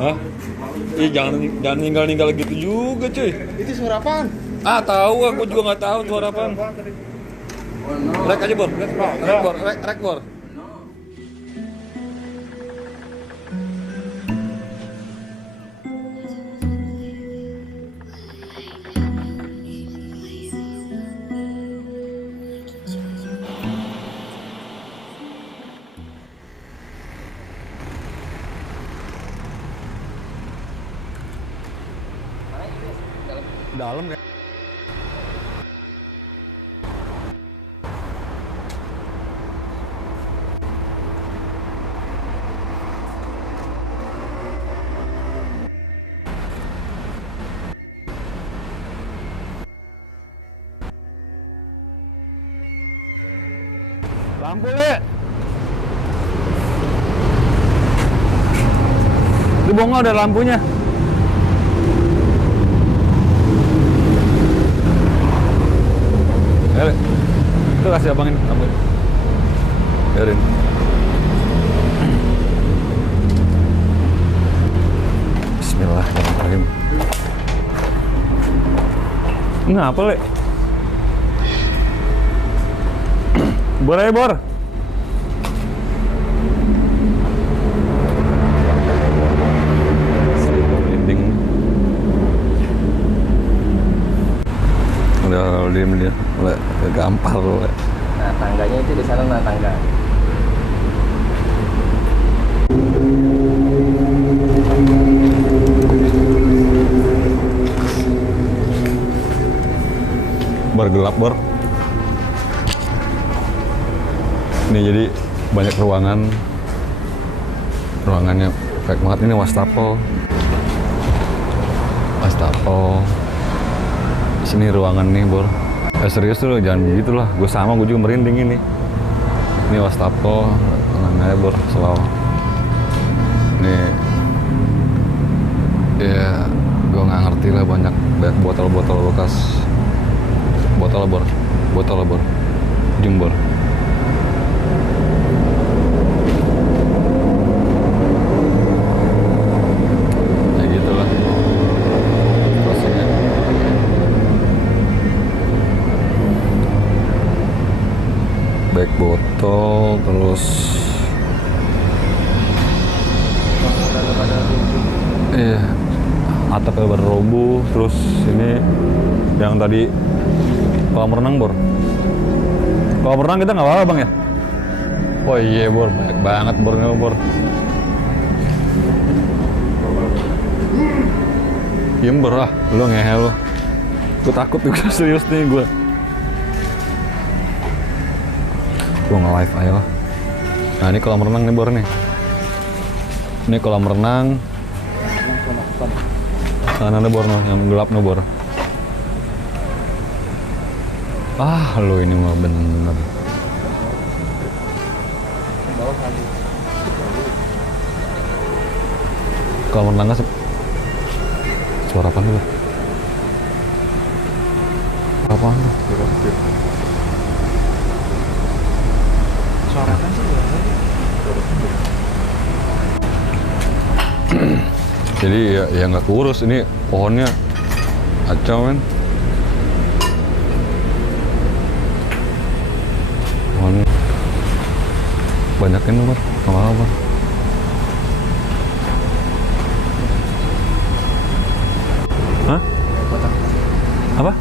Hah? Ih jangan ninggal gitu juga cuy. Itu suara apaan? Ah tahu aku juga nggak tahu suara apaan. Rek aja bor, rek bor. Dalam ya. Lampu le. Di bongol ada lampunya. Itu kasih abangin lampunya. Biarin. Bismillahirrahmanirrahim. Nah apa le? Bor aja bor. Udah diem dia, gampar loh. Nah tangganya itu di sana, nah tangga. Bergelap bor. Ini jadi banyak ruangannya efek banget. Ini wastafel. Sini ruangan nih bor. Serius tuh jangan begitu lah. Gue juga merinding ini. Ini wastafel, ruangannya bor selalu. Nih, ya gue nggak ngerti lah, banyak botol-botol bekas. Botol bor, jumbor. Baik botol, terus atapnya berroboh, terus ini yang tadi kolam renang bor. Kolam renang kita nggak apa-apa bang ya? Oh iya bor, banyak banget bor. Diem bor lah, lu ngehe lo. Gue takut juga serius nih gue. Gue nge-live aja lah. Nah ini kolam renang nih bor nih. Ini kolam renang. Sana ada bor yang gelap nih bor. Ah lo ini mah bener-bener. Kolam renangnya suara apa nih? Apa? Jadi ya nggak kurus, ini pohonnya kacau men. Pohonnya banyakin bor, apa? Hah? Apa?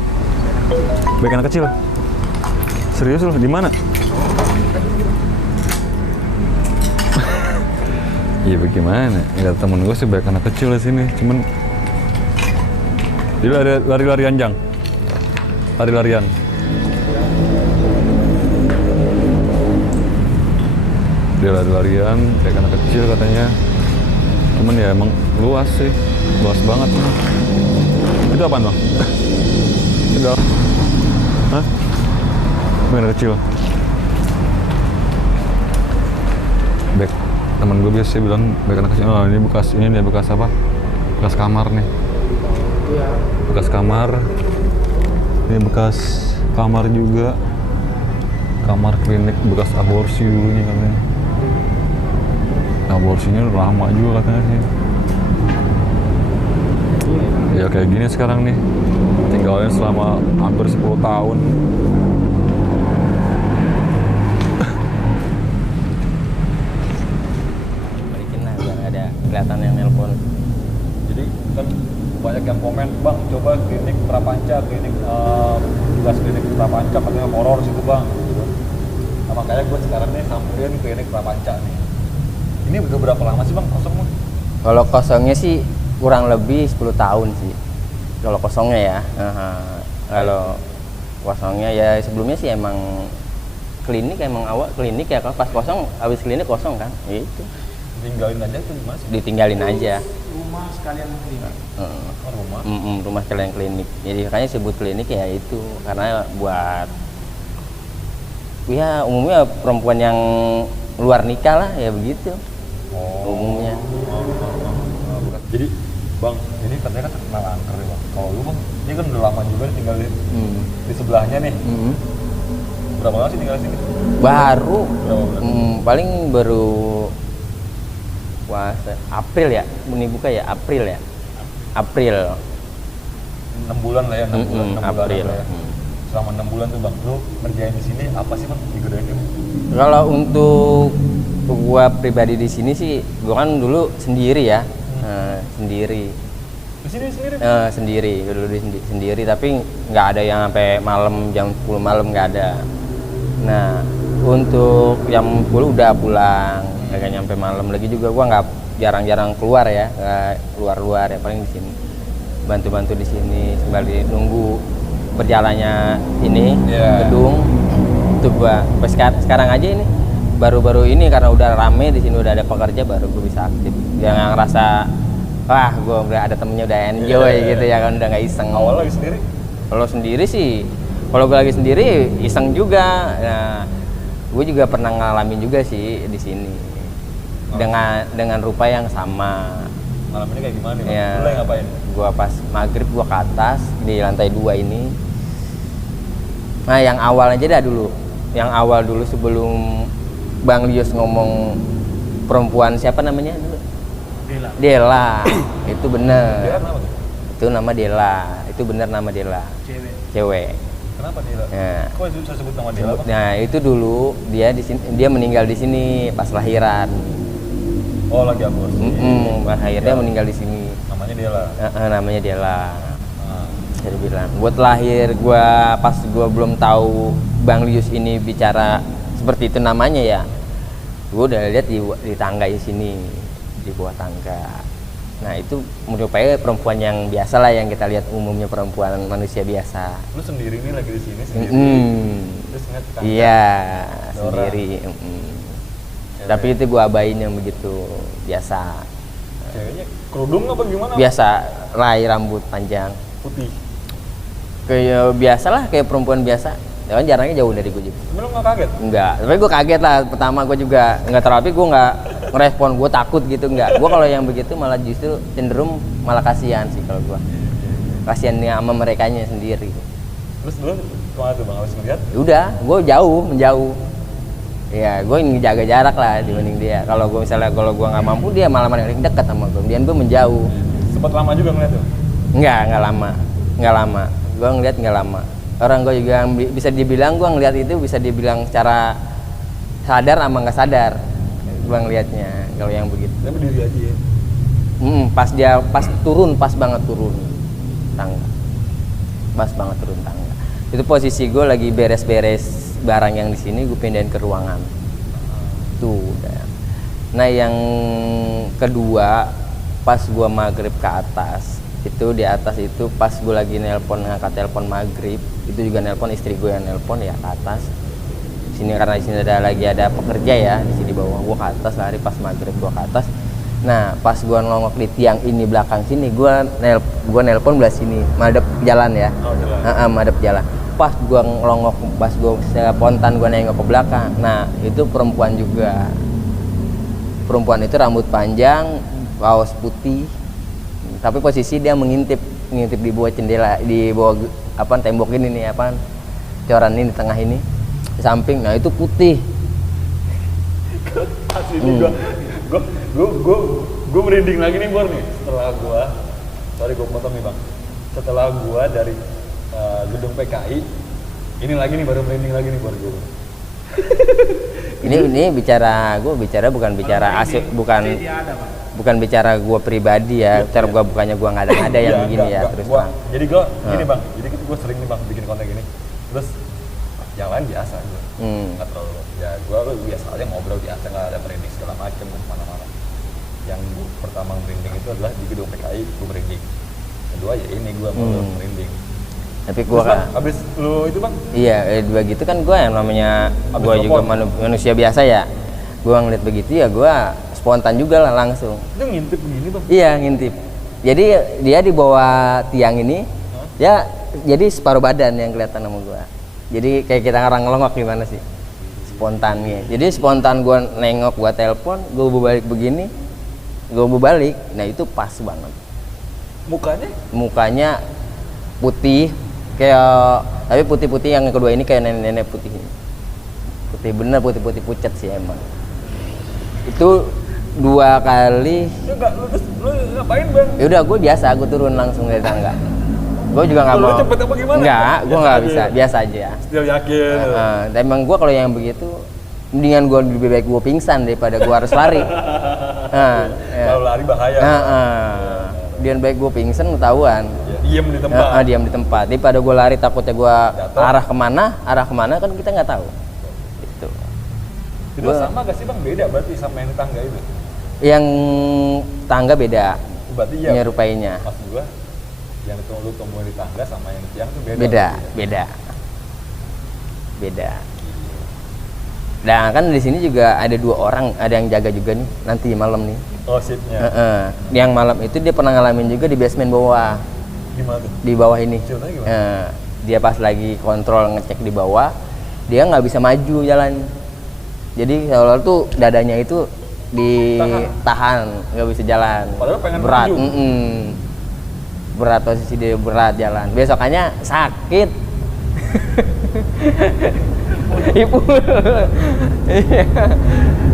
Baik anak kecil? Serius loh, di mana? Iya bagaimana? Ya temen gue sih banyak anak kecil di sini, cuman dia ada lari-larian jang, lari-larian. Dia lari-larian kayak anak kecil katanya, cuman ya emang luas sih, luas banget. Itu apaan bang? Itu? Hah? Anak kecil. Back. Temen gue biasa bilang baik anak kecil. Oh, ini bekas apa? Bekas kamar nih. Iya. Bekas kamar. Ini bekas kamar juga. Kamar klinik bekas aborsi ini katanya. Aborsi ini lama juga katanya sih. nih sekarang nih. Tinggalnya selama hampir 10 tahun. Balikin lah biar ada kelihatan yang nelpon. Jadi kan banyak yang komen, bang coba klinik Prapanca, tugas klinik Prapanca katanya horor situ bang. Gitu. Nah, makanya gue sekarang nih samperin klinik Prapanca nih. Ini udah berapa lama sih bang kosong bang? Kalau kosongnya sih kurang lebih 10 tahun sih. Kalau kosongnya ya. Kalau kosongnya ya sebelumnya sih emang klinik, emang awal klinik ya, kalau pas kosong habis klinik kosong kan. Itu. Tinggalin aja tuh gimana sih? Ditinggalin aja. Rumah sekalian klinik. Oh, rumah. Rumah sekalian klinik. Jadi makanya sebut klinik ya itu karena buat ya umumnya perempuan yang luar nikah lah ya begitu. Umumnya. Jadi bang, ini katanya kan terkenal angker ya bang. Kalau lu bang, ini kan udah lama juga tinggal di sebelahnya nih. Berapa lama sih tinggal di sini? Baru Berapa bulan? paling baru April ya, ini buka ya April ya. April. 6 bulan lah ya, 6 bulan, 6 bulan April. lah ya. Selama 6 bulan tuh bang, lu ngerjain di sini apa sih bang? Di Gedung ini? Kalau untuk gua pribadi di sini sih, gua kan dulu sendiri ya. Sendiri. Di sini sendiri? Sendiri, gua dulu sendiri tapi nggak ada yang sampai malam jam 10 malam nggak ada. Nah, untuk jam 10 udah pulang, nggak nyampe malam lagi juga gua nggak jarang-jarang keluar ya, nggak keluar-luar ya, paling di sini bantu-bantu di sini sembari nunggu berjalannya ini gedung. Itu gua sekarang aja ini baru-baru ini karena udah rame di sini, udah ada pekerja, baru gue bisa aktif. Jangan ngerasa wah gue udah ada temennya udah enjoy gitu ya kan, udah nggak iseng. Awal lagi sendiri? Kalau sendiri sih, kalau gue lagi sendiri iseng juga. Nah, gue juga pernah ngalamin juga sih di sini dengan rupa yang sama. Malam ini kayak gimana nih bang? Ya, Lu lagi ngapain? gue pas maghrib gue ke atas di lantai 2 ini. Nah yang awal aja dah dulu, yang awal dulu sebelum Bang Lius ngomong perempuan siapa namanya dulu? Dela. Itu bener. Dia kenapa tuh? Itu nama Dela. Itu bener nama Dela. Cewek. Kenapa dia? Nah, Kok bisa sebut nama dia bang? nah itu dulu dia di sini, dia meninggal di sini pas lahiran. Oh lagi aborsi. Akhirnya meninggal di sini. Namanya dia lah. Namanya Dela. Nah, Saya bilang, buat lahir pas gua belum tahu Bang Lius ini bicara seperti itu namanya ya. Gua udah lihat di tangga di sini, di bawah tangga. Nah, itu merupakan perempuan yang biasa lah yang kita lihat umumnya, perempuan manusia biasa. lu sendiri nih lagi di sini sendiri. Terus ngeliat ke kanan. Iya, Ada sendiri. Cewek. Tapi itu gua abain yang begitu biasa. Ceweknya kerudung apa gimana? Biasa, rai rambut panjang. Putih. Kayak biasa lah, kayak perempuan biasa. Ya kan jarangnya jauh dari gue juga. Sebenernya lu gak kaget? Enggak, tapi gue kaget lah. Pertama gue juga enggak terapi, gue enggak ngerespon, gue takut gitu, enggak. Gue kalau yang begitu malah justru cenderung malah kasihan sih kalau gue. Kasihan nih sama merekanya sendiri. Terus dulu kemana tuh bang? Habis ngeliat? Ya udah, gue menjauh. Ya, gue ingin jaga jarak lah dibanding dia. Kalau gue misalnya kalau gue nggak mampu, dia malah dekat sama gue. Kemudian gue menjauh. Sempet lama juga ngeliat tuh? Nggak lama. Gue ngeliat nggak lama. Orang gue juga bisa dibilang gue ngeliat itu bisa dibilang secara sadar sama nggak sadar. Gue ngeliatnya kalau yang begitu. Tapi diri aja ya? Pas banget turun tangga. Pas banget turun tangga. Itu posisi gue lagi beres-beres barang yang di sini, gue pindahin ke ruangan. Tuh udah. Nah yang kedua pas gue maghrib ke atas, itu di atas itu pas gue lagi ngangkat telepon maghrib, itu juga nelpon istri gue yang nelpon ya ke atas. Sini karena di sini ada pekerja ya di sini bawah, gue ke atas lari pas maghrib gue ke atas. Nah pas gue nongok di tiang ini belakang sini, gue nelpon belah sini, madep jalan ya. Oh, jalan. Madep jalan. Pas gue ngelongok, pas gue spontan gue nengok ke belakang. Nah itu perempuan juga. Perempuan itu rambut panjang, kaos putih. Tapi posisi dia mengintip di bawah jendela, di bawah tembok ini nih, coran ini di tengah ini, di samping. Nah itu putih. Asli gue merinding lagi nih Bor nih. Setelah gue, sorry gue potong nih bang. setelah gua dari gedung PKI, ini lagi nih baru merinding lagi nih baru gitu. Ini gue bicara bukan bicara asik, bukan Dia ada, Bang. bukan bicara gue pribadi ya, cara gue bukannya gue nggak ada yang Iya, begini ya enggak. terus Gua, terang. jadi gua gini bang, jadi gua sering nih bang bikin konten gini, terus yang lain biasa gua, nggak terlalu, ya gua biasa aja ngobrol biasa, nggak ada merinding segala macem kemana-mana. Yang pertama merinding itu adalah di gedung PKI gua merinding, kedua ya ini gua merinding. Tapi gue Terus bang, abis lu itu bang, iya dua gitu kan gue yang namanya Abis gue juga telepon. manusia biasa ya, gue ngeliat begitu ya gue spontan juga lah langsung. itu ngintip begini bang. Iya ngintip. Jadi dia di bawah tiang ini, ya jadi separuh badan yang kelihatan sama gua. Jadi kayak kita orang ngelongok gimana sih? Spontan gitu. Jadi spontan gua nengok, gua telepon, gua balik begini, gua balik. Nah itu pas banget. Mukanya? Mukanya putih, kayak tapi putih-putih yang kedua ini kayak nenek-nenek putih. Putih bener, putih-putih pucat sih emang. Itu 2 kali. Lu ngapain bang? Ya udah gue biasa, gue turun langsung dari tangga. Gue juga nggak Lu mau. cepet apa gimana? Enggak, gue Biasa nggak aja bisa, ya? biasa aja. Still yakin. Dan emang gue kalau yang begitu, mendingan gue lebih baik gue pingsan daripada gue harus lari. Kalau lari bahaya. Dia baik gue pingsan ketahuan. Ya, diem di tempat. Diam di tempat. Daripada gue lari takutnya gue Jatuh. arah kemana kan kita nggak tahu. Gitu. Itu Gua- sama gak sih bang? Beda berarti sama yang di tangga itu? Yang tangga beda, Berarti ya. nyerupainya. Maksud gua, yang lu temuin di tangga sama yang di tiang itu beda. Beda. Nah kan di sini juga ada 2 orang, ada yang jaga juga nih nanti malam nih. Oh shiftnya. Yang malam itu dia pernah ngalamin juga di basement bawah, Gimana tuh? di bawah ini. Ceritanya gimana? Dia pas lagi kontrol ngecek di bawah, dia nggak bisa maju jalan. Jadi seolah tuh dadanya itu ditahan, nggak bisa jalan. Padahal pengen berat, maju. berat posisi dia berat jalan. Besokannya sakit. Ibu. Iya.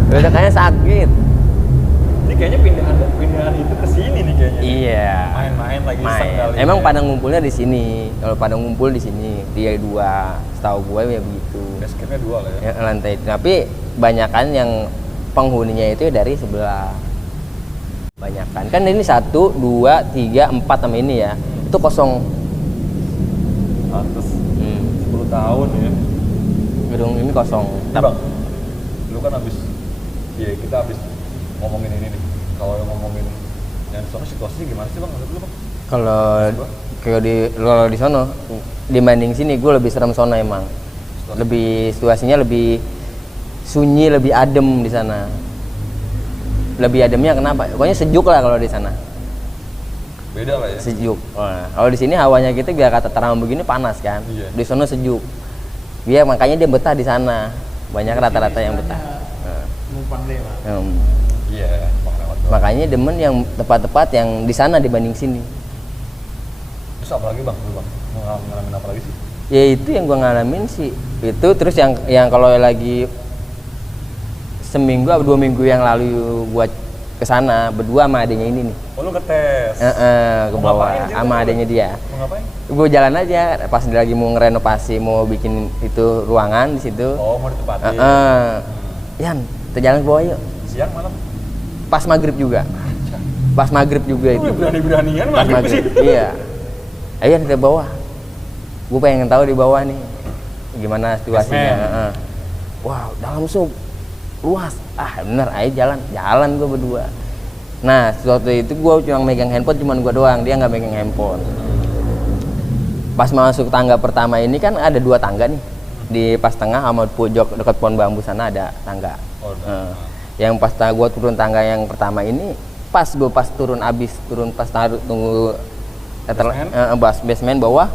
Besokannya sakit. Ini kayaknya pindahan itu ke sini nih kayaknya. Iya. Main-main lagi iseng kali. Emang ya. pada ngumpulnya di sini. Kalau pada ngumpul di sini, dia 2. Setahu gue ya begitu. Basecampnya 2 lah ya. Ya, lantai. Tapi banyakan yang penghuninya itu dari sebelah. Banyakan. Kan ini 1, 2, 3, 4 sama ini ya. Itu kosong. Terus 10 tahun ya. Gedung ini kosong. Ini bang, lu kan kita habis ngomongin ini nih. Kalau ngomongin yang sono situasi gimana sih bang? Menurut lu bang? Kalau di sono dibanding sini gue lebih serem sono emang. Lebih situasinya lebih sunyi, lebih adem di sana. Lebih ademnya kenapa? Pokoknya sejuk lah kalau di sana. Beda lah ya. Sejuk. Nah, kalau di sini hawanya kita biar kata terang begini panas kan. Iya. Di sono sejuk. Makanya dia betah di sana. Banyak rata-rata yang betah. Numpang lewat. Iya, bang lewat doang. Makanya demen yang tepat-tepat yang di sana dibanding sini. Terus apa lagi bang? Lu bang ngalamin apa lagi sih? Ya itu yang gua ngalamin sih. Itu terus yang kalau lagi seminggu atau 2 minggu yang lalu gua kesana berdua sama adanya ini nih. Oh lu ngetes? Ke Mau bawah ngapain dia sama tuh? adanya dia. Mau ngapain? Gue jalan aja pas dia lagi mau ngerenovasi, mau bikin itu ruangan di situ. Oh mau ditempatin? Yan, kita jalan ke bawah yuk. Siang malam? Pas maghrib juga. Pas maghrib juga itu. Lu berani-beranian Pas maghrib sih? maghrib. Iya. Ayo Yan, kita ke bawah. Gue pengen tahu di bawah nih gimana situasinya. Basement. Wow, dalam sub luas. Bener, ayo jalan gue berdua. Nah, waktu itu gue cuma megang handphone, cuman gue doang, dia nggak megang handphone. Pas masuk tangga pertama ini kan ada 2 tangga nih. Di pas tengah sama pojok dekat pohon bambu sana ada tangga. Oh, Yang pas gue turun tangga yang pertama ini, pas turun pas tunggu basement bawah,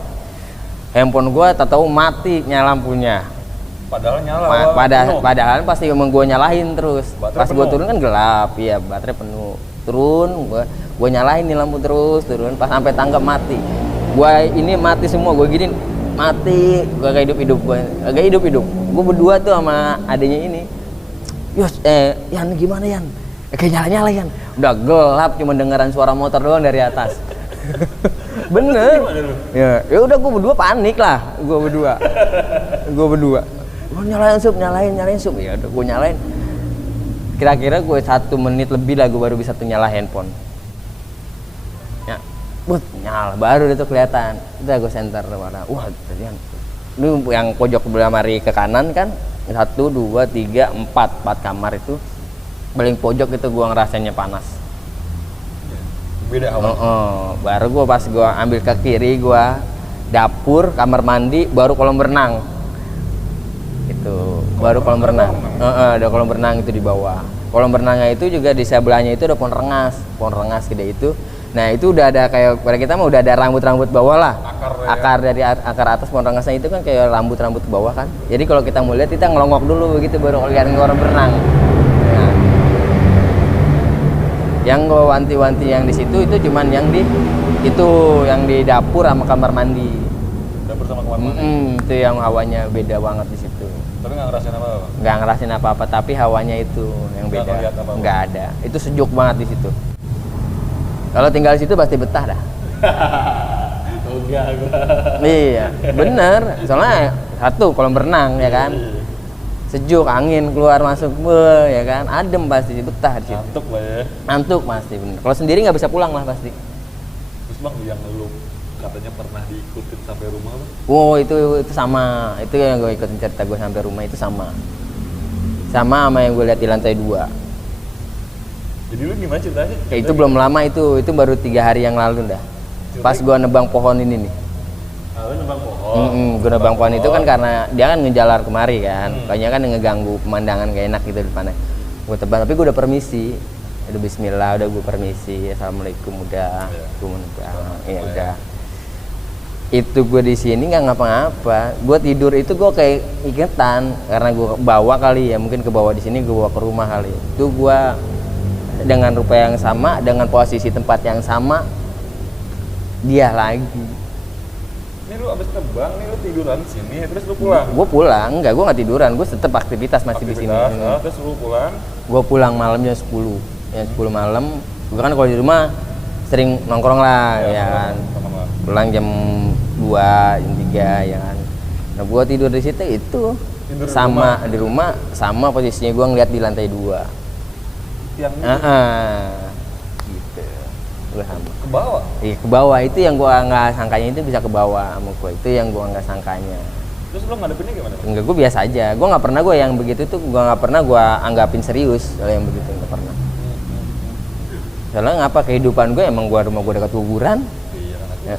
handphone gue tahu mati nyala lampunya. Padahal nyala. Padahal pasti emang gue nyalain terus. Baterai Pas gue penuh? turun kan gelap, iya baterai penuh. Turun, gue nyalain nih lampu terus turun. Pas sampai tangga mati. Gue ini mati semua, gue gini mati. Gue agak hidup. Gue berdua tuh sama adanya ini. Yan gimana Yan? Kayak nyala Yan. Udah gelap, cuma dengeran suara motor doang dari atas. Bener. Gimana lu? Ya udah gue berdua panik lah, gue berdua. Gue nyalain sup. Ya udah gue nyalain. Kira-kira gue 1 menit lebih lah gue baru bisa tuh nyala handphone. Ya, nyala baru itu kelihatan. Udah gue center mana. Wah, ternyata. Ini yang pojok sebelah mari ke kanan kan. 1, 2, 3, 4 kamar itu. Paling pojok itu gue ngerasainnya panas. Beda awalnya. Baru gue pas gue ambil ke kiri gue dapur, kamar mandi, baru kolam renang. Itu baru kolam renang. Ada kolam renang itu di bawah. Kolam renangnya itu juga di sebelahnya itu ada pohon rengas gede itu. Nah itu udah ada kayak pada kita mah udah ada rambut bawah lah. Akar dari akar atas pohon rengasnya itu kan kayak rambut bawah kan. Jadi kalau kita mau lihat kita ngelongok dulu begitu baru lihat kolam renang. Nah, yang gue wanti-wanti yang di situ itu cuman yang di dapur sama kamar mandi. Dapur sama kamar mandi. Itu yang hawanya beda banget di situ. Tapi nggak ngerasain apa-apa. Nggak ngerasain apa-apa, tapi hawanya itu yang Nggak beda. ngeliat apa-apa. Nggak ada. Itu sejuk banget di situ. Kalau tinggal di situ pasti betah dah. Enggak gua. Iya, bener. Soalnya satu kolam berenang ya kan. Sejuk, angin keluar masuk, ya kan. Adem pasti betah di situ. Ngantuk lah ya. Ngantuk pasti bener. Kalau sendiri nggak bisa pulang lah pasti. Terus bang yang lu katanya pernah diikutin sampai rumah bang? Oh itu sama. Itu yang gue ikutin cerita gue sampai rumah itu sama. Sama yang gue lihat di lantai 2. Jadi lu gimana ceritanya? Itu belum lama itu baru 3 hari yang lalu dah. Pas gue nebang pohon ini nih. Lu nebang pohon. Gue nebang pohon itu kan karena dia kan ngejalar kemari kan. Kayaknya kan ngeganggu pemandangan gak enak gitu depannya. Gue tebang tapi gue udah permisi. Udah bismillah, udah gue permisi. Assalamualaikum udah. Iya udah. Itu gue di sini nggak ngapa-ngapa. Gue tidur itu gue kayak iketan karena gue bawa kali ya, mungkin ke bawah di sini gue bawa ke rumah kali. Itu gue dengan rupa yang sama, dengan posisi tempat yang sama, dia lagi. Ini lu abis nebang, nih lu tiduran sini, terus lu pulang? Gue pulang, enggak, gue nggak tiduran, gue tetap aktivitas masih di sini. Terus lu pulang? Gue pulang malam jam 10, jam 10 malam. Gue kan kalau di rumah sering nongkrong lah, ya kan. Pulang jam 2, jam 3, ya kan. Nah gue tidur di situ itu Tidur sama di rumah, sama posisinya gue ngeliat di lantai 2. Yang Gitu. Gue sama. ke bawah? Iya ke bawah, itu yang gue nggak sangkanya itu bisa ke bawah sama gue, itu yang gue nggak sangkanya. Terus lu ngadepinnya gimana? Enggak, gue biasa aja. Gue nggak pernah gue yang begitu tuh, gue nggak pernah gue anggapin serius kalau yang begitu, nggak pernah. Soalnya ngapa kehidupan gue emang gue rumah gue dekat kuburan. Iya,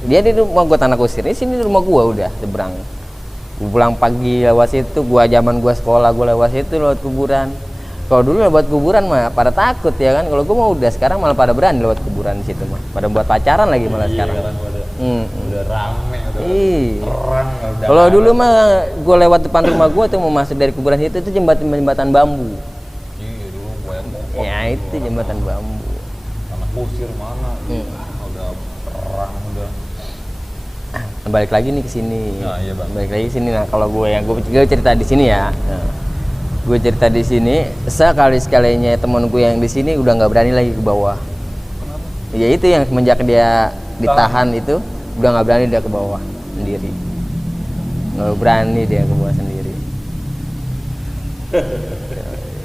Dia di rumah gue tanah kusir, ini sini di rumah gue udah seberang. Gue pulang pagi lewat situ, gue zaman gue sekolah gue lewat situ lewat kuburan. Kalau dulu lewat kuburan mah pada takut ya kan. Kalau gue mau udah sekarang malah pada berani lewat kuburan di situ mah. Pada buat pacaran lagi malah sekarang. Udah rame, udah Iya. terang. Kalau dulu mah gue lewat depan rumah gue tuh mau masuk dari kuburan itu jembatan bambu. Iya dulu banyak pohon. Ya itu jembatan bambu. Tanah kusir mana? Udah terang udah. Balik lagi nih ke sini. Nah, iya, Bang. Balik lagi ke sini. Nah, kalau gue cerita di sini ya. Nah, gue cerita di sini, sekalinya temen gue yang di sini udah nggak berani lagi ke bawah. Ya itu yang semenjak dia ditahan itu udah nggak berani dia ke bawah sendiri. Nggak berani dia ke bawah sendiri.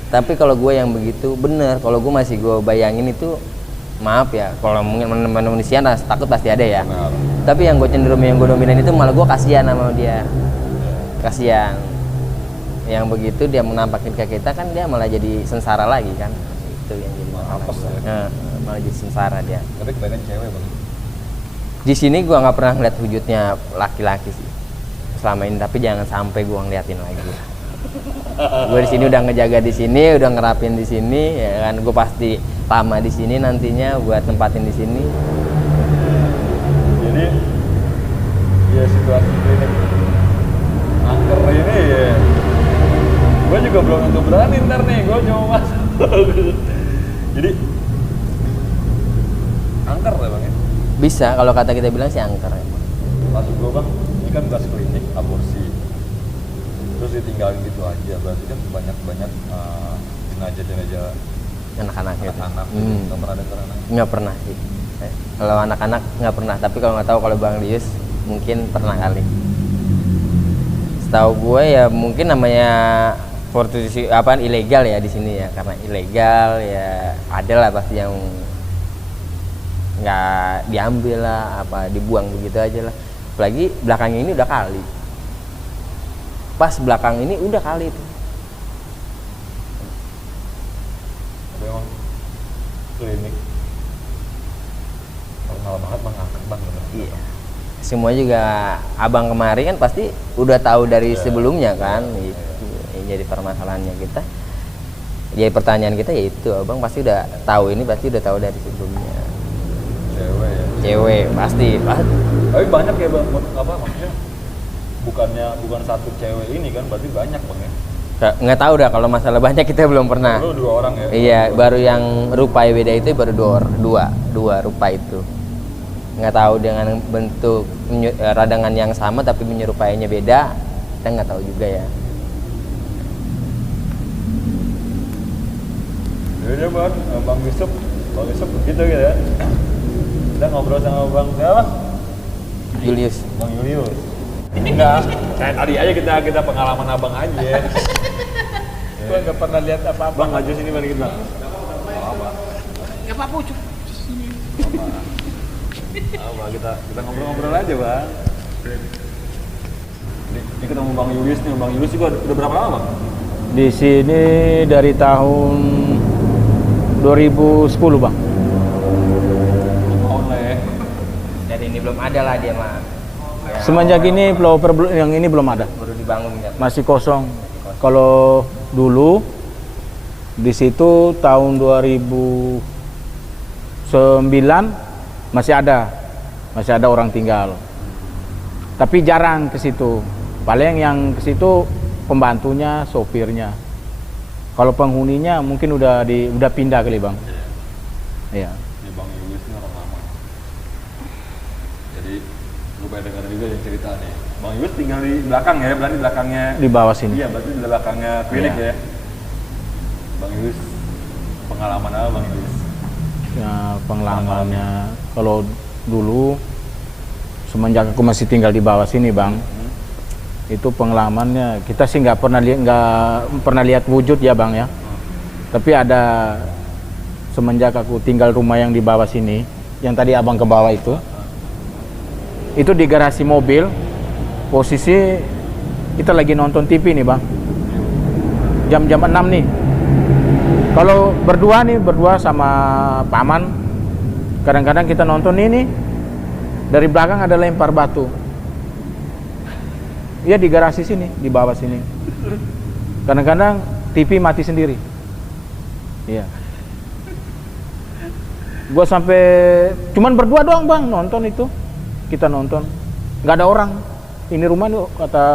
Tapi kalau gue yang begitu bener, kalau gue masih gue bayangin itu, maaf ya, kalau mungkin manusia takut pasti ada ya. Benar. Tapi yang gue cenderung yang gue dominan itu malah gue kasihan sama dia, kasihan. Yang begitu dia menampakin ke kita kan dia malah jadi sengsara lagi kan, itu yang jadi masalah. Apes ya? Nah, malah jadi sengsara dia. Tapi kebanyakan cewek bang. Di sini gue nggak pernah ngeliat wujudnya laki-laki sih selama ini, tapi jangan sampai gue ngeliatin lagi. Gue di sini udah ngejaga di sini, udah ngerapin di sini, ya kan. Gue pasti lama di sini nantinya buat tempatin di sini. Jadi ya situasi klinik angker ini ya. Gue juga belum tentu berani ntar nih, gue cuma masuk. Jadi angker ya bang ya? Bisa kalau kata kita bilang sih angker ya. Maksud gue bang, ini kan bekas klinik aborsi, terus ditinggalin gitu aja, berarti kan banyak jenazah Anak-anak gitu. anak-anak. Nggak pernah dengar anak. Nggak pernah sih. Kalau anak-anak nggak pernah, tapi kalau nggak tahu kalau Bang Lius mungkin pernah kali. Setahu gue ya mungkin namanya prostitusi apa ilegal ya di sini ya, karena ilegal ya ada lah pasti yang nggak diambil lah, apa dibuang begitu aja lah. Apalagi belakangnya ini udah kali, pas belakang ini udah kali tuh. Tapi emang klinik terkenal banget bang, angkat bang. Iya. Semua juga abang kemari kan pasti udah tahu dari sebelumnya kan, itu jadi permasalahannya kita. Jadi pertanyaan kita ya itu, abang pasti udah tahu ini, pasti udah tahu dari sebelumnya. Cewek ya. Cewek pasti. Tapi banyak ya bang, apa maksudnya? Bukan satu cewek ini kan, berarti banyak bang ya. Nggak tahu dah kalau masalah banyak kita belum pernah. Lu 2 orang ya? Iya, baru yang rupa beda itu baru dua rupa itu. Nggak tahu dengan bentuk radangan yang sama tapi menyerupainya beda, kita nggak tahu juga ya. Yaudah bang, Bang Yusuf begitu gitu ya. Kita ngobrol sama Bang siapa? Julius. Bang Julius. Enggak, kayak tadi aja kita pengalaman abang aja ya. Gua nggak pernah lihat apa-apa. Bang maju sini balik bang. Apa? Nggak apa-apa, Cuk. Apa kita ngobrol-ngobrol aja bang. Ini ketemu Bang Julius nih, Bang Julius juga udah berapa lama bang? Di sini dari tahun 2010 bang. Tahun lah ya. Jadi ini belum ada lah dia mah. Ya, Semenjak ini flower yang ini belum ada, baru dibangun kan. masih kosong. Kalau dulu di situ tahun 2009 masih ada orang tinggal. Tapi jarang ke situ. Paling yang ke situ pembantunya, sopirnya. Kalau penghuninya mungkin udah pindah kali bang. Iya. Ini Bang Julius ini orang lama. Jadi gue pengen dengar juga yang cerita nih. Bang Julius tinggal di belakang ya, berarti belakangnya. Di bawah sini. Iya, berarti di belakangnya klinik Iya. ya. Bang Julius, pengalaman apa Bang Julius? Ya, pengalamannya kalau dulu semenjak aku masih tinggal di bawah sini bang, itu pengalamannya kita sih nggak pernah lihat wujud ya bang ya. Tapi ada semenjak aku tinggal rumah yang di bawah sini, yang tadi abang ke bawah itu di garasi mobil, posisi kita lagi nonton TV nih bang, jam-jam 6 nih. Kalau berdua sama paman, kadang-kadang kita nonton ini, dari belakang ada lempar batu. Iya di garasi sini, di bawah sini. Kadang-kadang TV mati sendiri. Iya. Gua sampai cuman berdua doang bang nonton itu. Kita nonton, nggak ada orang. Ini rumah nih kata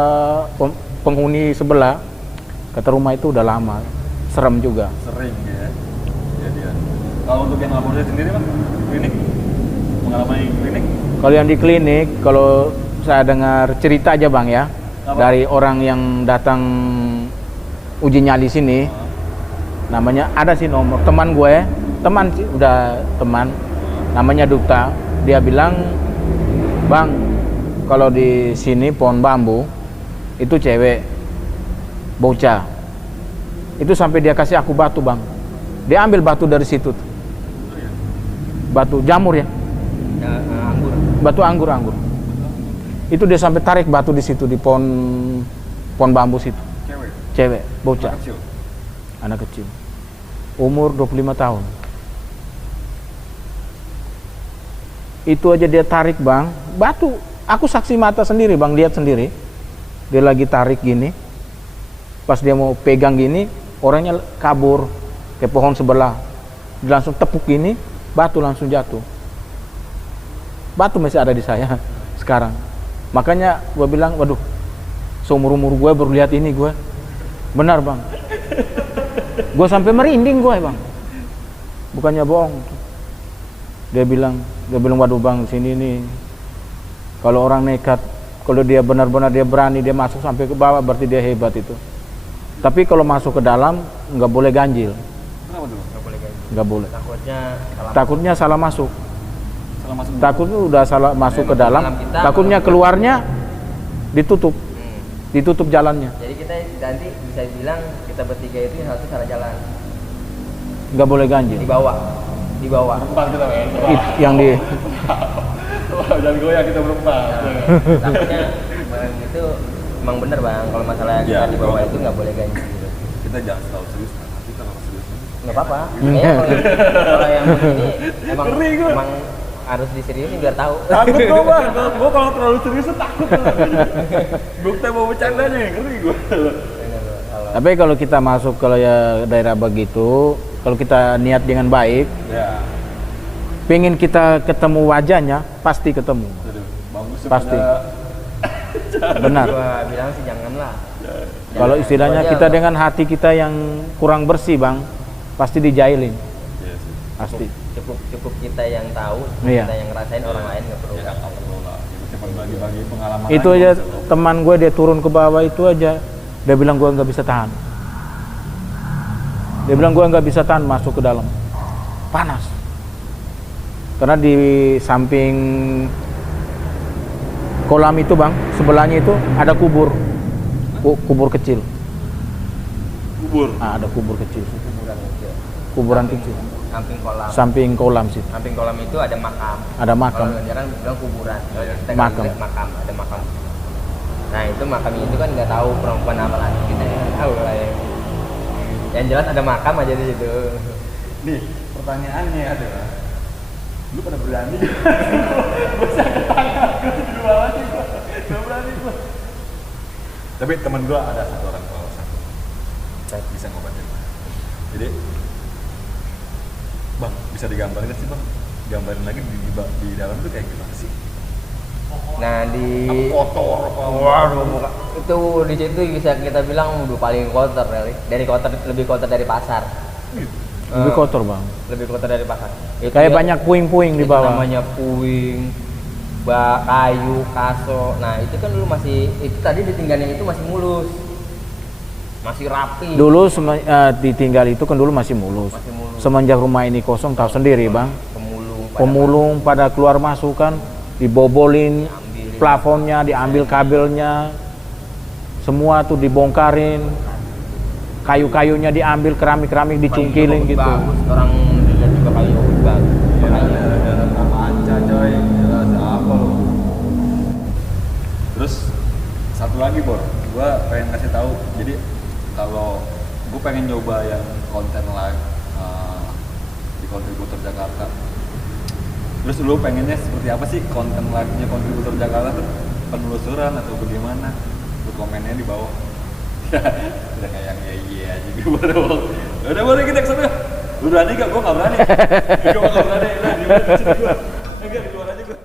penghuni sebelah, kata rumah itu udah lama, serem juga. Sering ya. Kejadian. Kalau untuk yang labornya sendiri bang, klinik, pengalaman di klinik? Kalau yang di klinik, kalau saya dengar cerita aja bang ya, Apa? dari orang yang datang uji nyali sini, namanya ada sih nomor teman gue, teman sih udah teman, namanya Duta. Dia bilang, bang, kalau di sini pohon bambu itu cewek, bocah, itu sampai dia kasih aku batu bang, dia ambil batu dari situ, batu jamur ya. Anggur. Batu anggur. Itu dia sampai tarik batu di situ di pohon bambu situ. Cewek, bocah. Anak kecil. Umur 25 tahun. Itu aja dia tarik, Bang. Batu. Aku saksi mata sendiri, Bang, lihat sendiri. Dia lagi tarik gini. Pas dia mau pegang gini, orangnya kabur ke pohon sebelah. Dia langsung tepuk gini, batu langsung jatuh. Batu masih ada di saya sekarang. Makanya gue bilang, waduh, seumur-umur gue baru lihat ini gue. Benar bang. Gue sampai merinding gue bang. Bukannya bohong. Dia bilang, waduh bang, sini nih. Kalau orang nekat, kalau dia benar-benar dia berani, dia masuk sampai ke bawah, berarti dia hebat itu. Tapi kalau masuk ke dalam, nggak boleh ganjil. Kenapa dulu? Nggak boleh ganjil. Nggak boleh. Takutnya Takutnya salah masuk. Kalau masuk Takutnya udah salah masuk ke dalam, Dalam kita, takutnya kalau- keluarnya ditutup, Hmm. ditutup jalannya. Jadi kita nanti bisa bilang kita bertiga itu yang satu salah jalan. Nggak boleh ganjil. Di bawah. Di bawah. berempat kita men. Yang di Wah, jangan goyang kita berempat. Takutnya bang itu emang bener bang kalau masalah Iya, kita di bawah betul. itu nggak boleh ganjil. Kita jangan selalu serius kan. Nanti kalau serius Nggak apa-apa. Kayaknya kalau yang begini emang Ngeri gua. emang harus diseriusin biar tahu. takut gua bang. Gua kalau terlalu serius tuh takut. Gua kita mau bercandanya ngeri gua. Tapi kalau kita masuk kalau ya daerah begitu, kalau kita niat dengan baik, Ya. pengen kita ketemu wajahnya, pasti ketemu. Aduh, bagus Pasti. daripada- Benar. Gua bilang sih janganlah. Kalau istilahnya Soalnya kita dengan hati kita yang kurang bersih, Bang, pasti dijailin, Iya sih. pasti. cukup kita yang tahu, Iya. kita yang ngerasain, orang lain nggak perlu. Ya nggak perlu lah. Itu cuma bagi-bagi pengalaman. Itu aja, aja nggak usah. teman gue dia turun ke bawah itu aja, dia bilang gue nggak bisa tahan. Dia bilang gue nggak bisa tahan masuk ke dalam, panas. Karena di samping kolam itu bang, sebelahnya itu ada kubur, kubur kecil. Kubur. Ah, ada kubur kecil, Kuburan itu. kuburan kecil. Samping kolam. Samping kolam sih, Samping kolam itu ada makam. ada makam. Kalau dia kan bilang kuburan. Kalau kita kan Makam. bilang makam, ada makam. Nah itu makam itu kan nggak tahu perempuan apa lagi, kita yang tahu lah ya. Yang jelas ada makam aja di situ. Nih, pertanyaannya adalah lu pada berani? Gue sakit tangan, gue dua lagi gue, gak berani gue. Tapi teman gue ada satu orang kalau satu bisa ngobatin. Jadi, bang bisa digambarin nggak sih bang? Gambarin lagi di dalam tuh kayak gimana sih? Nah di Apa kotor apa? waduh itu di situ bisa kita bilang udah paling kotor kali. Dari kotor, lebih kotor dari pasar. Lebih kotor bang. Lebih kotor dari pasar. Itu Kayak ya- banyak puing-puing di itu bawah. namanya puing, kayu, kaso. Nah itu kan dulu masih, itu tadi ditinggalnya itu masih mulus, masih rapi. Dulu ditinggal itu kan dulu masih mulus. Masih mulus. Semenjak rumah ini kosong, tahu sendiri bang. Pemulung. pada Pemulung pada keluar masuk kan, dibobolin Diambilin. plafonnya, diambil kabelnya, semua tuh dibongkarin, kayu-kayunya diambil, keramik-keramik dicungkilin Bagus, gitu. Bagus. Orang dilihat juga kayu bagus. Iya, Makanya. ada nama Anca coy, jelas apa lu? Terus satu lagi Bor, gue pengen kasih tahu. Jadi kalau gue pengen nyoba yang konten live di Kontributor Jakarta. Terus lu pengennya seperti apa sih konten live-nya Kontributor Jakarta tuh? Penelusuran atau bagaimana? Lu komennya di bawah. Udah kayak yang iya aja gue baru. Udah boleh kita kesana. Lu berani gak? Gue gak berani. Gue gak berani. Nah, di luar aja gue.